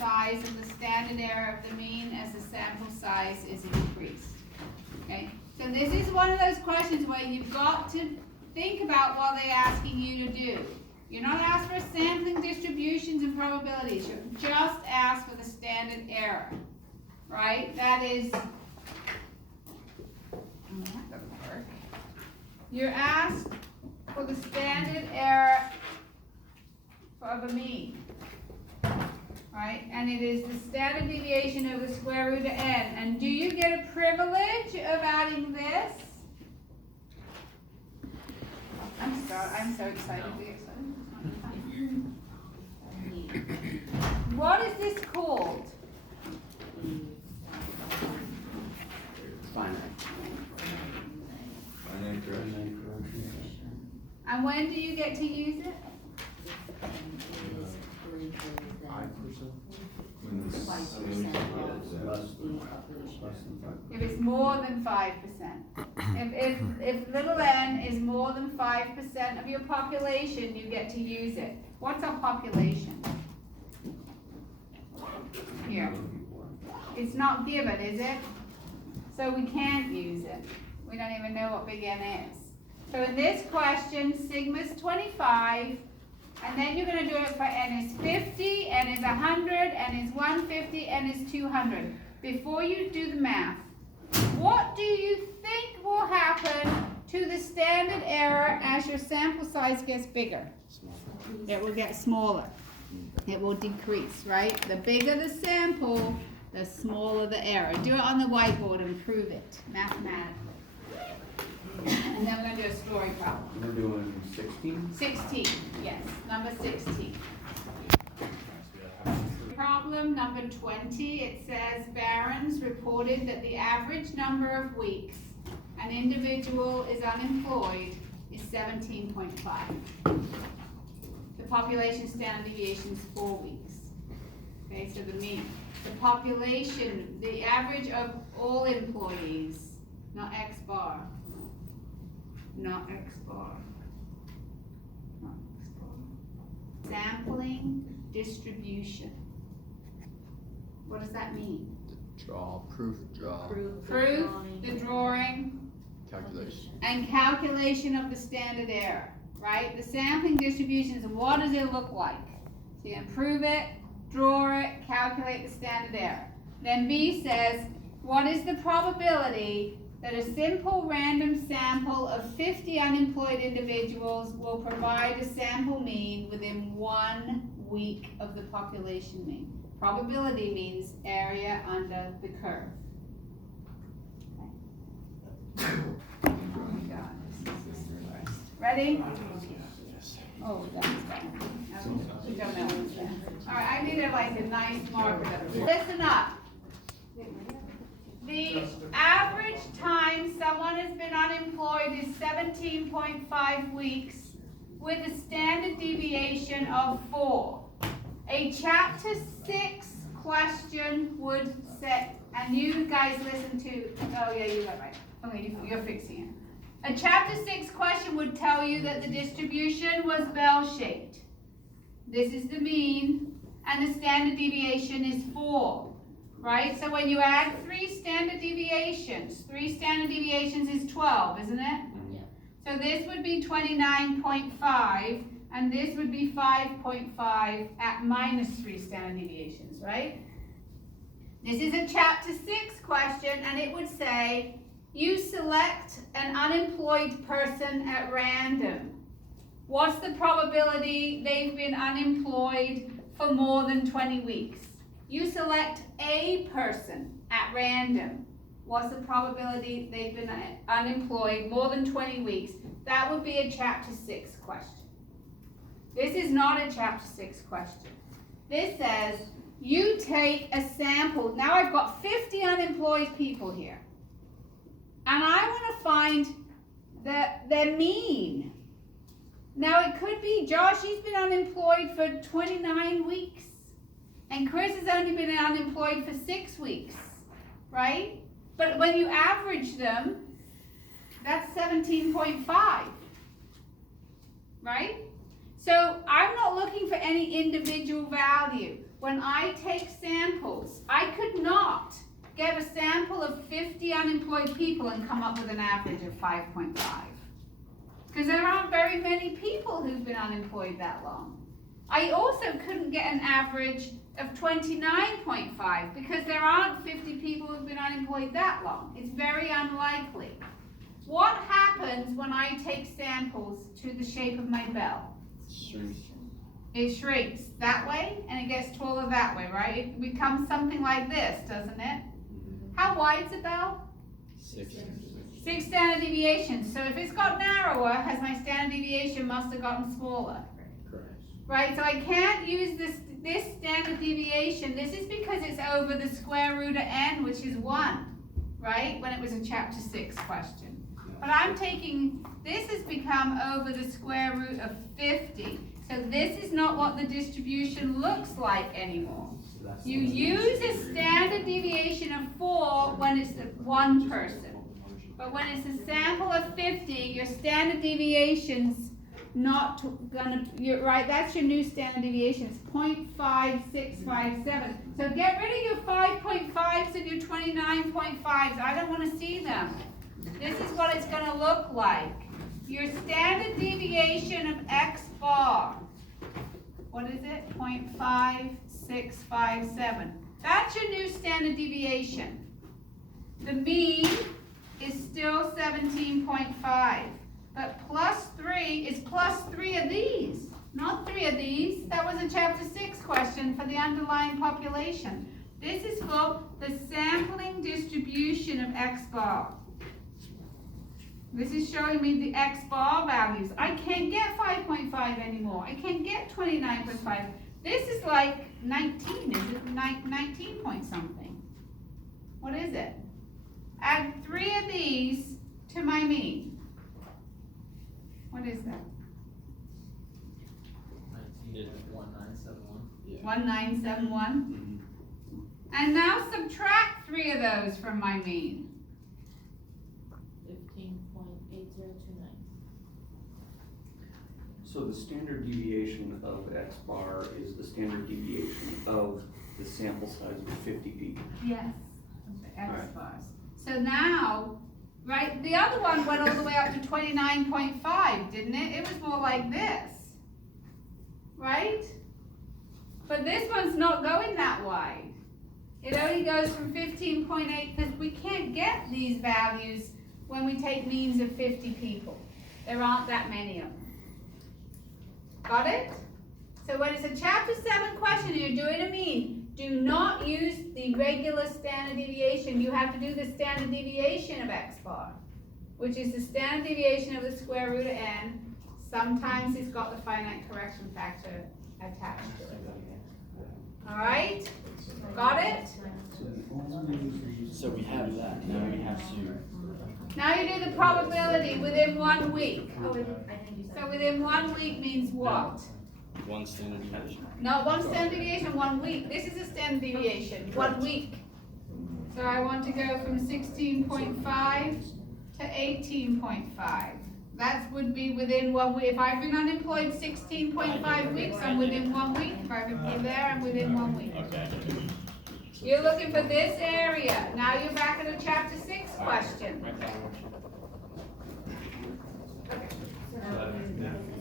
size of the standard error of the mean as the sample size is increased. Okay, so this is one of those questions where you've got to think about what they're asking you to do. You're not asked for sampling distributions and probabilities. You're just asked for the standard error, right? That is, that doesn't work. You're asked for the standard error of a mean, right? And it is the standard deviation over the square root of n. And do you get a privilege of adding this? I'm so excited to get started. What is this called? Finite correction. And when do you get to use it? 5%. If it's more than 5%. If little n is more than 5% of your population, you get to use it. What's our population? Here. It's not given, is it? So we can't use it. We don't even know what big N is. So in this question, sigma's 25, and then you're going to do it for n is 50, n is 100, n is 150, n is 200. Before you do the math, what do you think will happen to the standard error as your sample size gets bigger? It will get smaller. It will decrease, right? The bigger the sample, the smaller the error. Do it on the whiteboard and prove it mathematically. And then we're going to do a story problem. We're doing 16? 16, yes, number 16. Problem number 20, it says Barron's reported that the average number of weeks an individual is unemployed is 17.5. The population standard deviation is 4 weeks. Okay, so the mean. The population, the average of all employees, not X bar. Not X bar. Not X bar. Sampling distribution. What does that mean? Proof draw. Proof, the drawing, Calculation. and calculation of the standard error, right? The sampling distributions, what does it look like? So you can prove it, draw it, calculate the standard error. Then B says, what is the probability that a simple random sample of 50 unemployed individuals will provide a sample mean within 1 week of the population mean? Probability means area under the curve. Okay. Oh my God, this is the worst. Ready? Oh, that's bad. We don't know what's that. All right, I needed like a nice marker. Listen up. The average time someone has been unemployed is 17.5 weeks with a standard deviation of 4. A chapter 6 question would say, and you guys listen to, oh yeah, you got it right. Okay, you're fixing it. A chapter 6 question would tell you that the distribution was bell-shaped. This is the mean, and the standard deviation is 4, right? So when you add 3 standard deviations is 12, isn't it? Yeah. So this would be 29.5, and this would be 5.5 at minus 3 standard deviations, right? This is a chapter 6 question, and it would say, you select an unemployed person at random. What's the probability they've been unemployed for more than 20 weeks? You select a person at random. What's the probability they've been unemployed more than 20 weeks? That would be a chapter 6 question. This is not a chapter 6 question. This says, you take a sample. Now I've got 50 unemployed people here. And I want to find their mean. Now it could be Josh, he's been unemployed for 29 weeks. And Chris has only been unemployed for 6 weeks, right? But when you average them, that's 17.5, right? So I'm not looking for any individual value. when I take samples, I could not get a sample of 50 unemployed people and come up with an average of 5.5. Because there aren't very many people who've been unemployed that long. I also couldn't get an average of 29.5 because there aren't 50 people who've been unemployed that long. It's very unlikely. What happens when I take samples to the shape of my bell? It shrinks that way and it gets taller that way, right? It becomes something like this, doesn't it? How wide's a bell? 6 standard deviations. So if it's got narrower, has my standard deviation must have gotten smaller. Correct. Right, so I can't use this standard deviation. This is because it's over the square root of n, which is 1, right? When it was a chapter 6 question. But I'm taking, this has become over the square root of 50. So this is not what the distribution looks like anymore. You use a standard deviation of 4 when it's one person. But when it's a sample of 50, your standard deviation's not gonna, you're right, that's your new standard deviation. It's 0.5657. So get rid of your 5.5s and your 29.5s. I don't want to see them. This is what it's gonna look like. Your standard deviation of x bar. What is it? 0.5657. That's your new standard deviation. The mean is still 17.5. But plus 3 is plus 3 of these, not 3 of these. That was a chapter 6 question for the underlying population. This is for the sampling distribution of x bar. This is showing me the x bar values. I can't get 5.5 anymore. I can't get 29.5. This is like 19, is it 19 point something? What is it? Add 3 of these to my mean. What is that? 1971. 1971. And now subtract 3 of those from my mean. 15.8029. So the standard deviation of x bar is the standard deviation of the sample size of 50 people. Yes. X Alright. bars. So now, right, the other one went all the way up to 29.5, didn't it? It was more like this. Right? But this one's not going that wide. It only goes from 15.8 because we can't get these values when we take means of 50 people. There aren't that many of them. Got it? So when it's a chapter 7 question and you're doing a mean, do not use the regular standard deviation. You have to do the standard deviation of x bar, which is the standard deviation of the square root of n. Sometimes it's got the finite correction factor attached to it. All right? Got it? So we have that, now we have to. Now you do the probability within 1 week. So within 1 week means what? One standard deviation. No, 1 standard deviation, 1 week. This is a standard deviation, 1 week. So I want to go from 16.5 to 18.5. That would be within 1 week. If I've been unemployed 16.5 weeks, I'm within 1 week. If I've been there, I'm within 1 week. Okay. You're looking for this area. Now you're back at a chapter 6 question.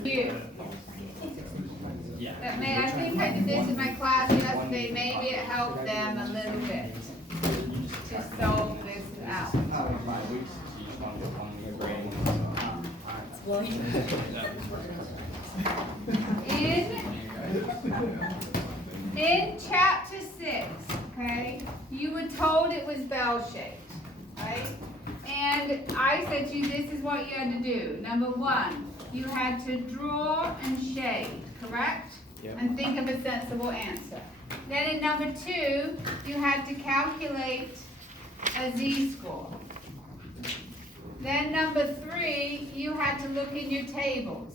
Here. Yeah. I think I did this in my class yesterday. Maybe it helped them a little bit to solve this out. 5 weeks, so you just want to go on the grade. In chapter 6, okay, you were told it was bell-shaped, right? And I said to you, this is what you had to do. Number 1, you had to draw and shade, correct? Yep. And think of a sensible answer. Then in number 2, you had to calculate a z-score. Then number 3, you had to look in your tables,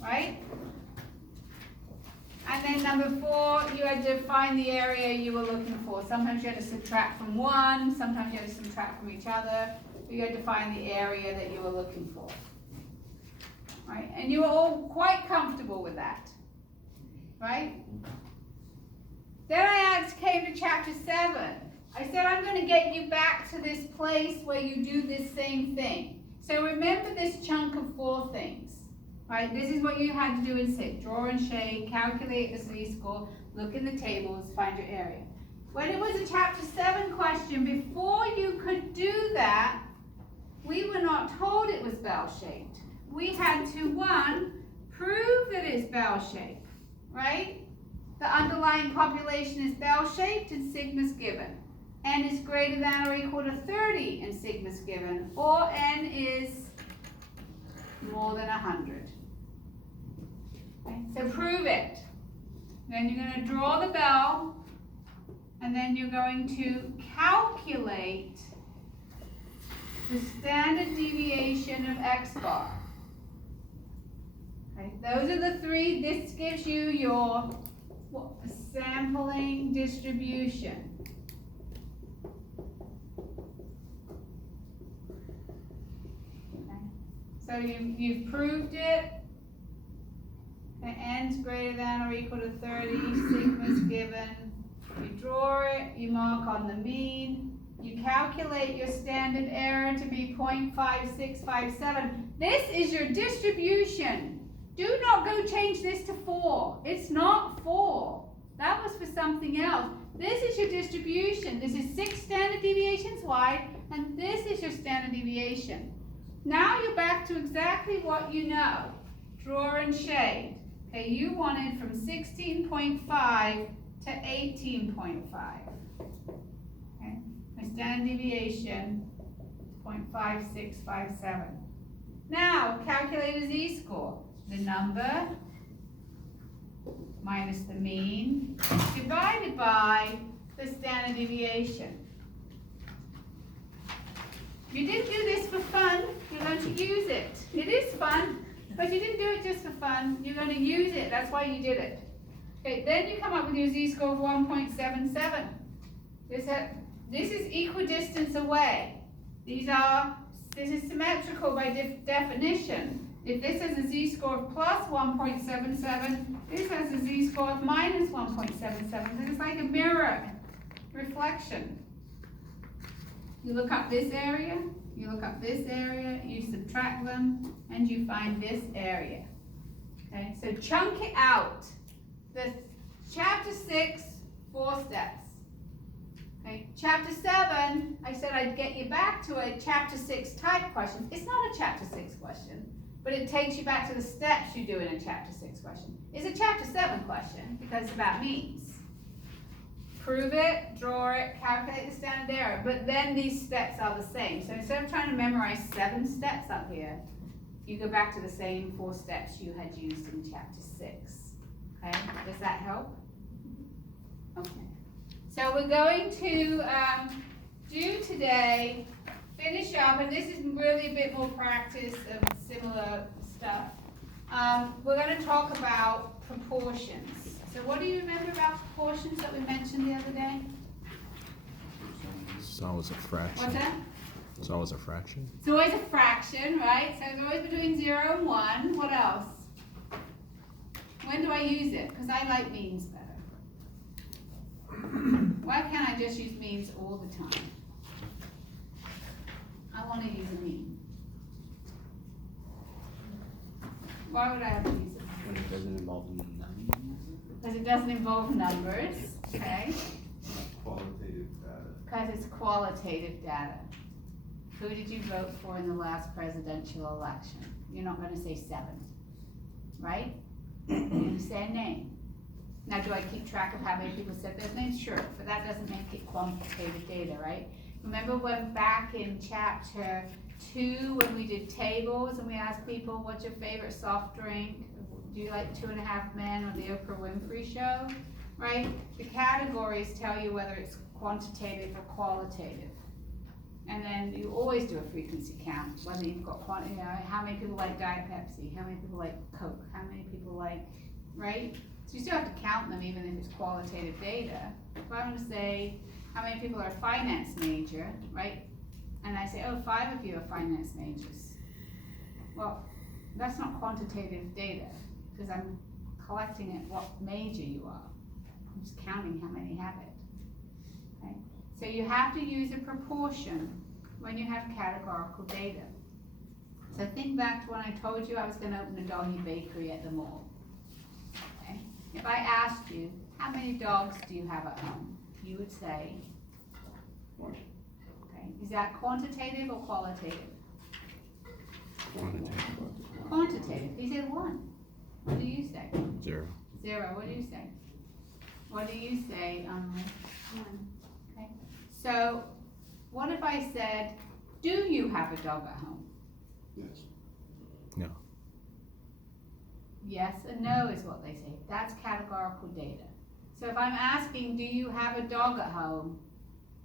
right? And then number 4, you had to find the area you were looking for. Sometimes you had to subtract from one, sometimes you had to subtract from each other. But you had to find the area that you were looking for. Right? And you were all quite comfortable with that, right? Then I came to chapter 7. I said I'm going to get you back to this place where you do this same thing. So remember this chunk of 4 things, right? This is what you had to do in 6. Draw and shade, calculate the z-score, look in the tables, find your area. When it was a chapter 7 question, before you could do that, we were not told it was bell-shaped. We had to, 1, prove that it's bell-shaped, right? The underlying population is bell-shaped and sigma's given. N is greater than or equal to 30 and sigma's given, or N is more than 100. Okay, so prove it. Then you're going to draw the bell, and then you're going to calculate the standard deviation of X bar. Okay, those are the 3. This gives you your sampling distribution. Okay. So you've proved it. The N's greater than or equal to 30, sigma's given. You draw it, you mark on the mean. You calculate your standard error to be 0.5657. This is your distribution. Do not go change this to 4. It's not 4. That was for something else. This is your distribution. This is 6 standard deviations wide, and this is your standard deviation. Now you're back to exactly what you know. Draw and shade. Okay, you wanted from 16.5 to 18.5. Okay, my standard deviation is 0.5657. Now calculate a z-score. The number minus the mean divided by the standard deviation. You didn't do this for fun, you're going to use it. It is fun, but you didn't do it just for fun, you're going to use it, that's why you did it. Okay, then you come up with your z-score of 1.77. This is equidistance away. This is symmetrical by definition. If this has a z-score of plus 1.77, this has a z-score of minus 1.77. It's like a mirror reflection. You look up this area, you look up this area, you subtract them, and you find this area. Okay, so chunk it out. The chapter 6, 4 steps. Okay, chapter 7, I said I'd get you back to a chapter 6 type question. It's not a chapter 6 question, but it takes you back to the steps you do in a chapter 6 question. It's a chapter 7 question because it's about means. Prove it, draw it, calculate the standard error, but then these steps are the same. So instead of trying to memorize 7 steps up here, you go back to the same 4 steps you had used in chapter 6. Okay, does that help? Okay. So we're going to do today, finish up, and this is really a bit more practice of similar stuff. We're going to talk about proportions. So what do you remember about proportions that we mentioned the other day? It's always a fraction. What's that? It's always a fraction. It's always a fraction, right? So it's always between 0 and 1. What else? When do I use it? Because I like means better. Why can't I just use means all the time? I want to use a mean. Why would I have to use it? When it doesn't involve numbers. Because it doesn't involve numbers, okay? Qualitative data. Because it's qualitative data. Who did you vote for in the last presidential election? You're not going to say 7, right? You're going to say a name. Now, do I keep track of how many people said those names? Sure, but that doesn't make it quantitative data, right? Remember when back in chapter 2, when we did tables and we asked people, what's your favorite soft drink? Do you like 2.5 Men or the Oprah Winfrey Show? Right? The categories tell you whether it's quantitative or qualitative. And then you always do a frequency count, whether you've got quantity, you know, how many people like Diet Pepsi, how many people like Coke, how many people like, right? So you still have to count them even if it's qualitative data. If I want to say, how many people are a finance major, right? And I say, oh, 5 of you are finance majors. Well, that's not quantitative data, because I'm collecting at what major you are. I'm just counting how many have it. Okay? So you have to use a proportion when you have categorical data. So think back to when I told you I was gonna open a doggy bakery at the mall. Okay? If I asked you, how many dogs do you have at home? You would say, One. okay, is that quantitative or qualitative? Quantitative. Quantitative, he said one. What do you say? 0. 0, what do you say? What do you say, Okay, so what if I said, do you have a dog at home? Yes. No. Yes and no is what they say. That's categorical data. So if I'm asking, do you have a dog at home?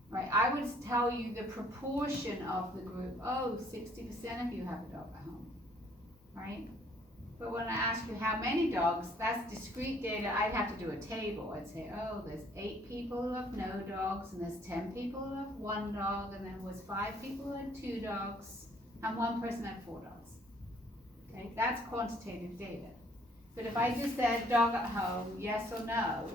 Right, I would tell you the proportion of the group. Oh, 60% of you have a dog at home, right? But when I ask you how many dogs, that's discrete data. I'd have to do a table. I'd say, oh, there's 8 people who have no dogs, and there's 10 people who have 1 dog, and there was 5 people who had 2 dogs, and 1 person had 4 dogs. Okay, that's quantitative data. But if I just said dog at home, yes or no,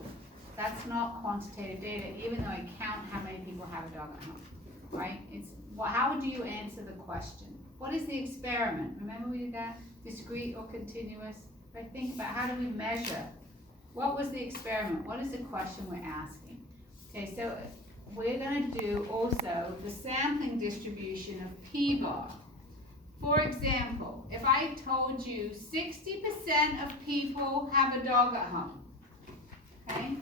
that's not quantitative data, even though I count how many people have a dog at home, right? It's, well, how do you answer the question? What is the experiment? Remember we did that? Discrete or continuous? Right? Think about how do we measure? What was the experiment? What is the question we're asking? Okay, so we're going to do also the sampling distribution of P-bar. For example, if I told you 60% of people have a dog at home, okay?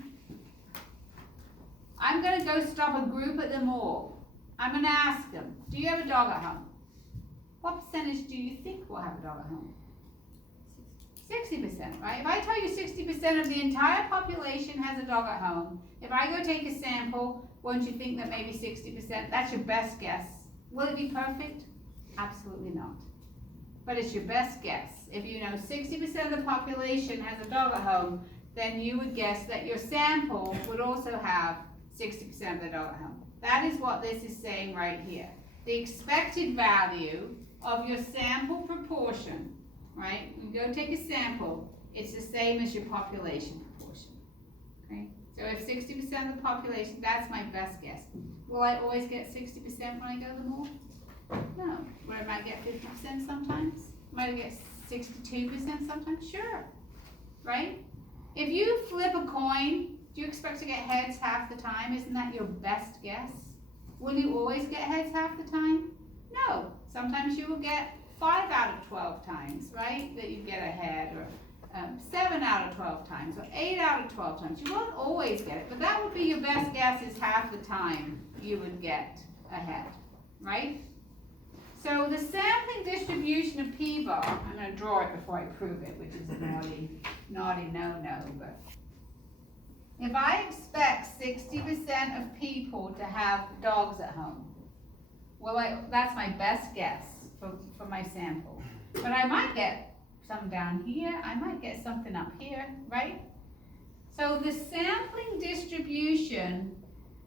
I'm going to go stop a group at the mall. I'm going to ask them, do you have a dog at home? What percentage do you think will have a dog at home? 60%, right? If I tell you 60% of the entire population has a dog at home, if I go take a sample, won't you think that maybe 60%, that's your best guess. Will it be perfect? Absolutely not. But it's your best guess. If you know 60% of the population has a dog at home, then you would guess that your sample would also have 60% of the dog at home. That is what this is saying right here. The expected value of your sample proportion, right? You go take a sample, it's the same as your population proportion, okay? So if 60% of the population, that's my best guess. Will I always get 60% when I go to the mall? No. Where I might get 50% sometimes? Might I get 62% sometimes? Sure, right? If you flip a coin, do you expect to get heads half the time? Isn't that your best guess? Will you always get heads half the time? No. Sometimes you will get 5 out of 12 times, right? That you get a head, or 7 out of 12 times, or 8 out of 12 times. You won't always get it, but that would be your best guess is half the time you would get a head, right? So the sampling distribution of P-bar, I'm going to draw it before I prove it, which is a naughty no-no, but if I expect 60% of people to have dogs at home, well, that's my best guess for my sample. But I might get some down here, I might get something up here, right? So the sampling distribution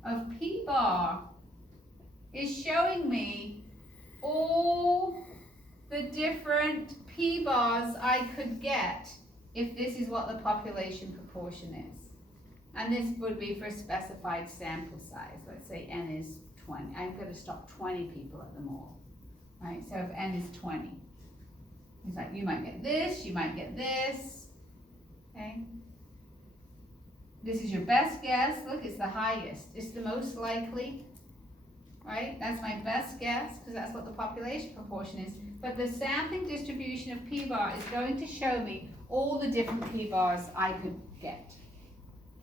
of P-bar is showing me all the different P-bars I could get if this is what the population proportion is. And this would be for a specified sample size. Let's say N is 20. I'm going to stop 20 people at the mall. Right? So if N is 20. It's like you might get this, you might get this. Okay? This is your best guess. Look, it's the highest. It's the most likely. Right? That's my best guess because that's what the population proportion is. But the sampling distribution of P-bar is going to show me all the different P-bars I could get.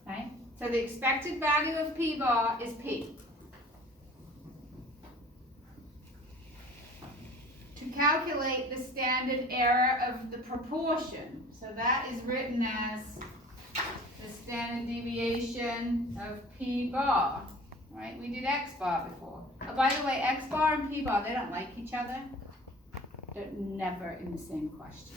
Okay? So the expected value of P-bar is P. To calculate the standard error of the proportion, so that is written as the standard deviation of P-bar. Right? We did X-bar before. Oh, by the way, X-bar and P-bar, they don't like each other. They're never in the same question.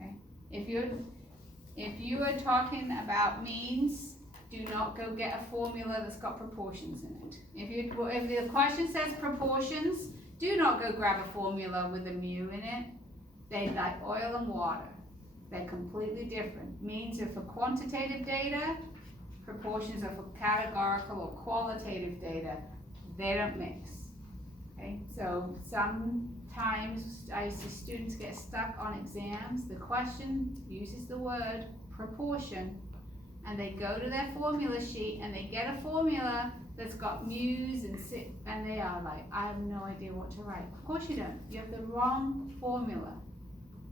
Okay? If you are talking about means, do not go get a formula that's got proportions in it. If the question says proportions, do not go grab a formula with a mu in it. They're like oil and water. They're completely different. Means are for quantitative data, proportions are for categorical or qualitative data, they don't mix. Okay, so sometimes I see students get stuck on exams. The question uses the word proportion, and they go to their formula sheet and they get a formula that's got mu's and and they are like, I have no idea what to write. Of course you don't. You have the wrong formula.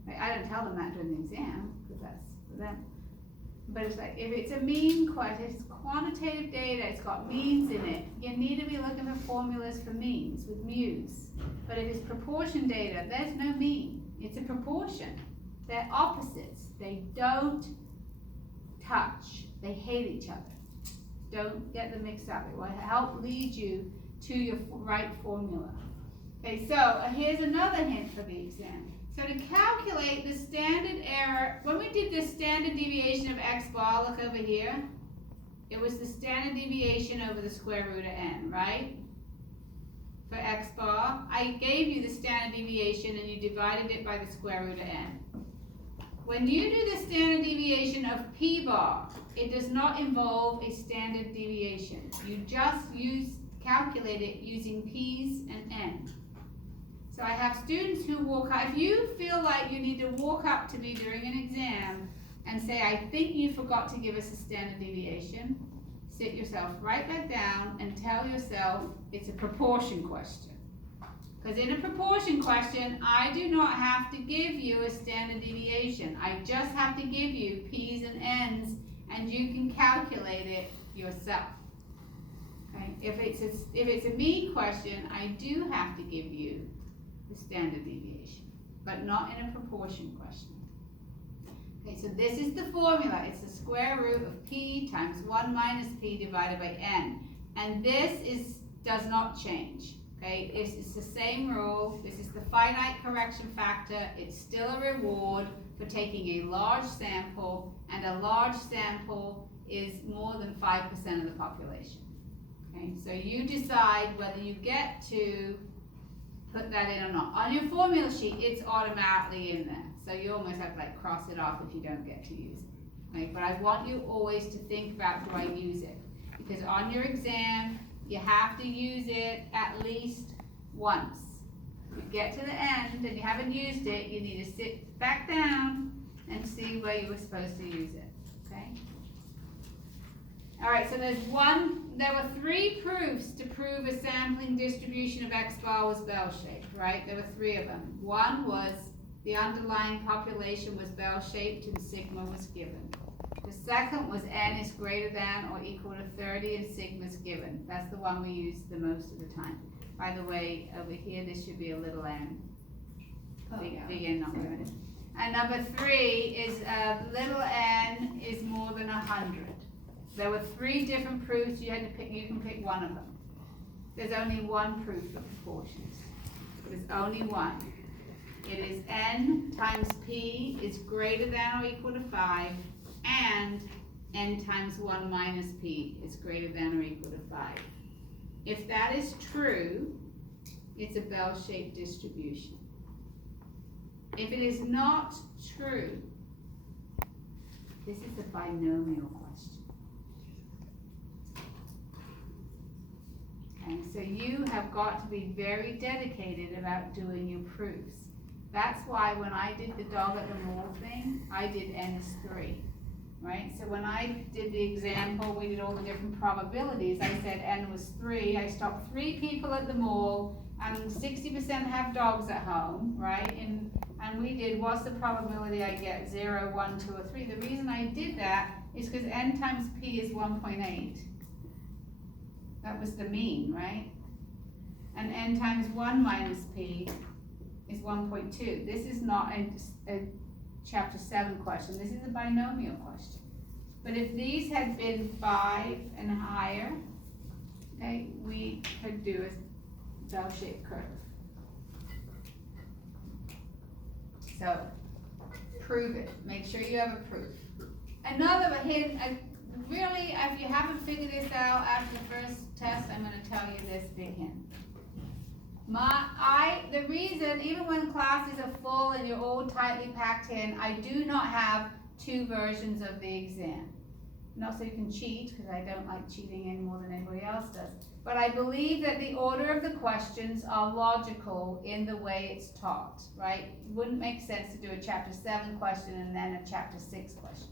Right? I don't tell them that during the exam, because that's for them. But it's like, if it's a mean question, it's quantitative data, it's got means in it, you need to be looking for formulas for means with mu's. But if it's proportion data, there's no mean. It's a proportion. They're opposites. They don't touch. They hate each other. Don't get them mixed up. It will help lead you to your right formula. Okay, so here's another hint for the exam. So to calculate the standard error, when we did the standard deviation of x bar, look over here, it was the standard deviation over the square root of n, right? For x bar, I gave you the standard deviation and you divided it by the square root of n. When you do the standard deviation of p bar, it does not involve a standard deviation. You just calculate it using p's and n. So I have students who walk up. If you feel like you need to walk up to me during an exam and say, I think you forgot to give us a standard deviation, sit yourself right back down and tell yourself it's a proportion question. Because in a proportion question, I do not have to give you a standard deviation. I just have to give you p's and n's, and you can calculate it yourself. Okay? If it's a mean question, I do have to give you the standard deviation, but not in a proportion question. Okay, so this is the formula. It's the square root of p times 1 minus p divided by n. And this does not change. Okay, it's the same rule. This is the finite correction factor. It's still a reward for taking a large sample, and a large sample is more than 5% of the population. Okay, so you decide whether you get to put that in or not. On your formula sheet, it's automatically in there. So you almost have to like cross it off if you don't get to use it. Right? But I want you always to think about, do I use it? Because on your exam, you have to use it at least once. If you get to the end and you haven't used it, you need to sit back down and see where you were supposed to use it. Okay? All right, so there were 3 proofs to prove a sampling distribution of x bar was bell-shaped, right? There were 3 of them. One was the underlying population was bell-shaped and sigma was given. The second was n is greater than or equal to 30 and sigma is given. That's the one we use the most of the time. By the way, over here, this should be a little n. Big N, not limited. And number 3 is little n is more than 100. There were 3 different proofs. You had to pick. You can pick one of them. There's only one proof for proportions. There's only one. It is n times p is greater than or equal to 5, and n times 1 minus p is greater than or equal to 5. If that is true, it's a bell-shaped distribution. If it is not true, this is a binomial question. Okay, so you have got to be very dedicated about doing your proofs. That's why when I did the dog at the mall thing, I did n is 3, right? So when I did the example, we did all the different probabilities. I said n was 3. I stopped 3 people at the mall, and 60% have dogs at home, right? And we did, what's the probability I get 0, 1, 2, or 3? The reason I did that is because n times p is 1.8. That was the mean, right? And n times 1 minus p is 1.2. This is not a chapter 7 question. This is a binomial question. But if these had been 5 and higher, okay, we could do a bell-shaped curve. So, prove it. Make sure you have a proof. Another hint, really, if you haven't figured this out after the first test, I'm going to tell you this big hint. The reason, even when classes are full and you're all tightly packed in, I do not have 2 versions of the exam. not so you can cheat, because I don't like cheating any more than anybody else does. But I believe that the order of the questions are logical in the way it's taught, right? It wouldn't make sense to do a chapter 7 question and then a chapter 6 question.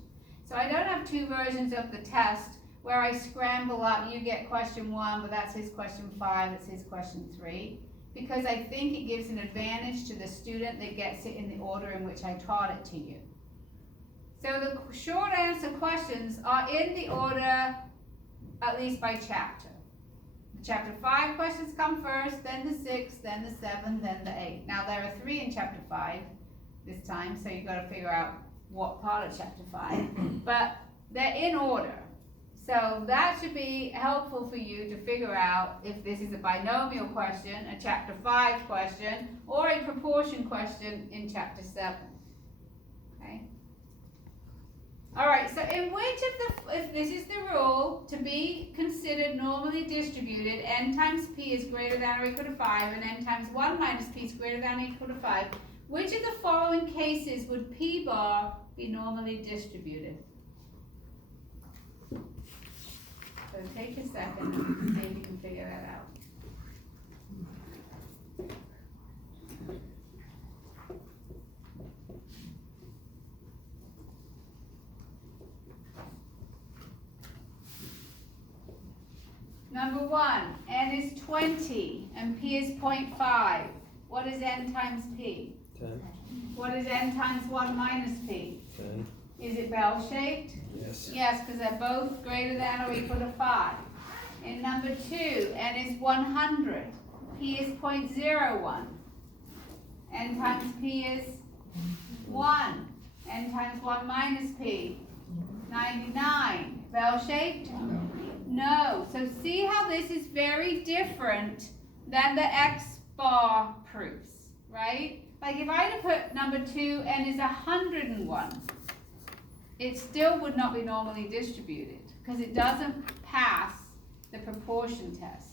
So I don't have two versions of the test where I scramble up, you get question 1, but that's his question 5, that's his question 3. Because I think it gives an advantage to the student that gets it in the order in which I taught it to you. So the short answer questions are in the order, at least by chapter. The chapter 5 questions come first, then the 6, then the 7, then the 8. Now there are 3 in chapter 5 this time, so you've got to figure out what part of chapter 5. But they're in order. So that should be helpful for you to figure out if this is a binomial question, a chapter 5 question, or a proportion question in chapter 7. Okay? Alright, so in which of the, if this is the rule, to be considered normally distributed, n times p is greater than or equal to 5, and n times 1 minus p is greater than or equal to 5, which of the following cases would p bar be normally distributed? So take a second and see if you can figure that out. Number 1, n is 20 and p is 0.5. What is n times p? 10. What is n times 1 minus p? 10. Is it bell-shaped? Yes. Yes, because they're both greater than or equal to 5. In number 2, n is 100. P is 0.01. N times p is 1. N times 1 minus p, 99. Bell-shaped? No. So see how this is very different than the X-bar proofs, right? Like if I had to put number 2, n is 101. It still would not be normally distributed because it doesn't pass the proportion test.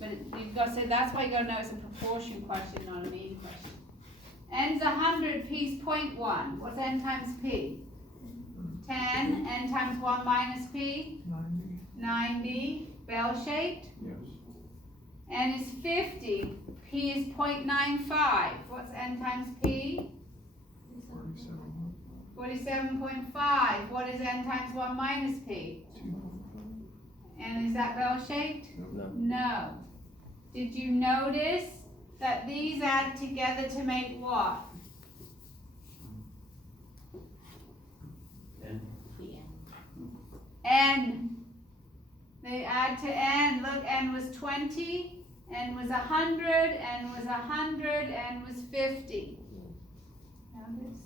But you've got to say that's why you got to know it's a proportion question, not a mean question. N's 100, P's 0.1. What's n times p? 10. N times 1 minus p? 90. Bell-shaped? Yes. N is 50. P is 0.95. What's n times p? 47.5. What is n times 1 minus p? And is that bell-shaped? No. No. Did you notice that these add together to make what? N. They add to n. Look, n was 20, n was 100, n was 100, n was 50. Notice?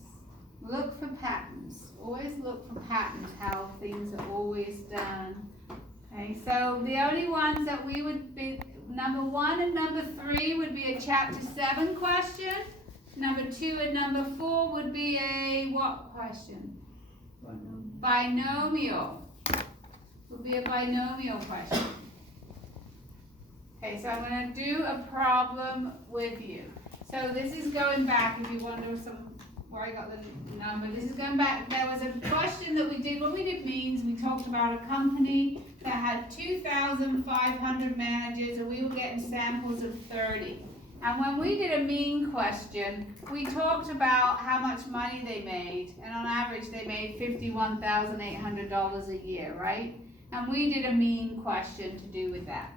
Look for patterns. Always look for patterns, how things are always done. Okay, so the only ones that we would be, number 1 and number 3 would be a chapter 7 question. Number 2 and number 4 would be a what question? Binomial. Would be a binomial question. Okay, so I'm going to do a problem with you. So this is going back, if you wonder where I got the number. This is going back. There was a question that we did when we did means. We talked about a company that had 2,500 managers, and we were getting samples of 30. And when we did a mean question, we talked about how much money they made, and on average they made $51,800 a year, right? And we did a mean question to do with that.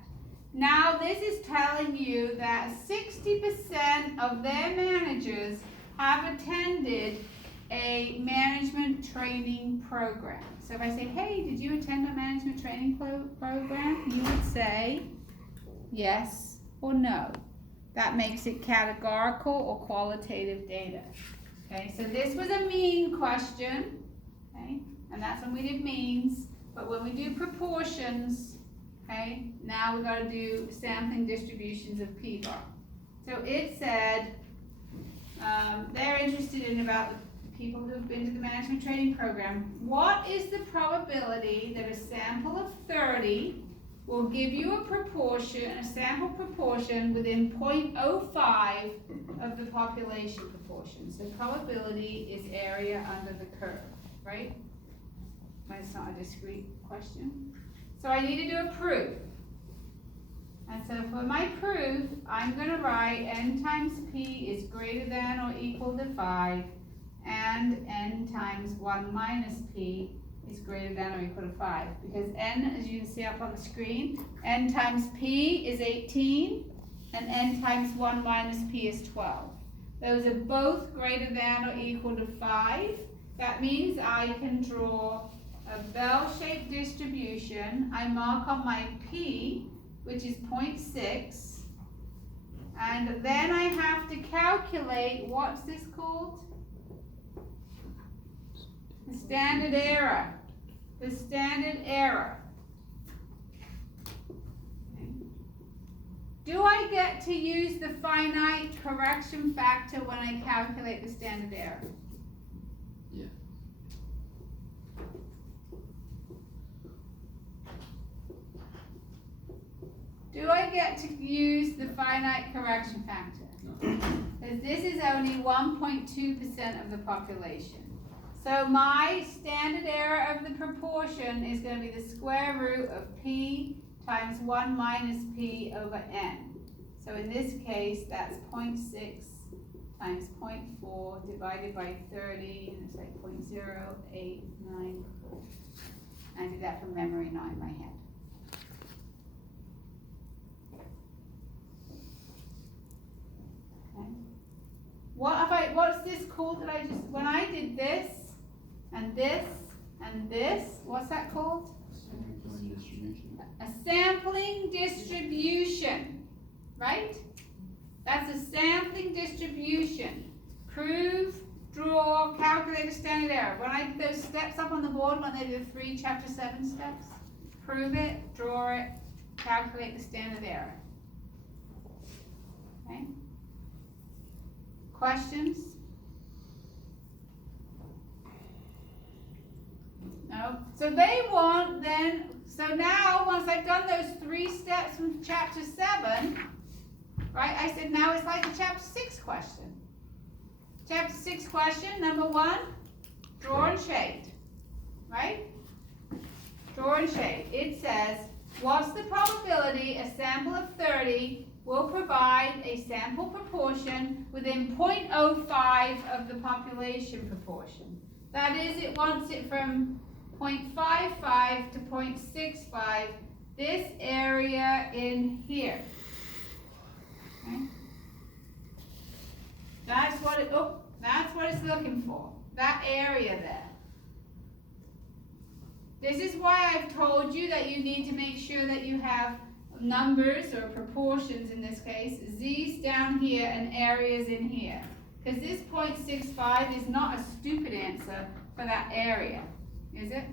Now this is telling you that 60% of their managers have attended a management training program. So if I say, hey, did you attend a management training program? You would say yes or no. That makes it categorical or qualitative data. Okay, so this was a mean question, okay, and that's when we did means. But when we do proportions, okay, now we've got to do sampling distributions of p-bar. So it said they're interested in about the people who've been to the management training program. What is the probability that a sample of 30 will give you a proportion, a sample proportion within 0.05 of the population proportion? So probability is area under the curve, right? when it's not a discrete question. So I need to do a proof. And so for my proof, I'm gonna write n times p is greater than or equal to 5, and n times 1 minus p is greater than or equal to 5. Because n, as you can see up on the screen, n times p is 18, and n times 1 minus p is 12. Those are both greater than or equal to 5. That means I can draw a bell-shaped distribution. I mark on my p, which is 0.6, and then I have to calculate, what's this called? The standard error. The standard error. Okay. Do I get to use the finite correction factor when I calculate the standard error? Yeah. Do I get to use the finite correction factor? No. Because this is only 1.2% of the population. So my standard error of the proportion is going to be the square root of p times 1 minus p over n. So in this case, that's 0.6 times 0.4 divided by 30, and it's like 0.0894. I did that from memory, not in my head. Okay. What's this called that I just, when I did this, and this, and this, what's that called? Sampling distribution. A sampling distribution, right? That's a sampling distribution. Prove, draw, calculate the standard error. When I did those steps up on the board, when they did the 3 chapter 7 steps, prove it, draw it, calculate the standard error. Okay? Questions? No? So they want then, so now once I've done those 3 steps from chapter 7, right, I said now it's like a chapter 6 question. Chapter 6 question, number 1, draw and shade, right? Draw and shade. It says, what's the probability a sample of 30 will provide a sample proportion within 0.05 of the population proportion? That is, it wants it from 0.55 to 0.65, this area in here. Okay? That's what it's looking for, that area there. This is why I've told you that you need to make sure that you have numbers or proportions in this case, z's down here and areas in here. Because this 0.65 is not a stupid answer for that area, is it?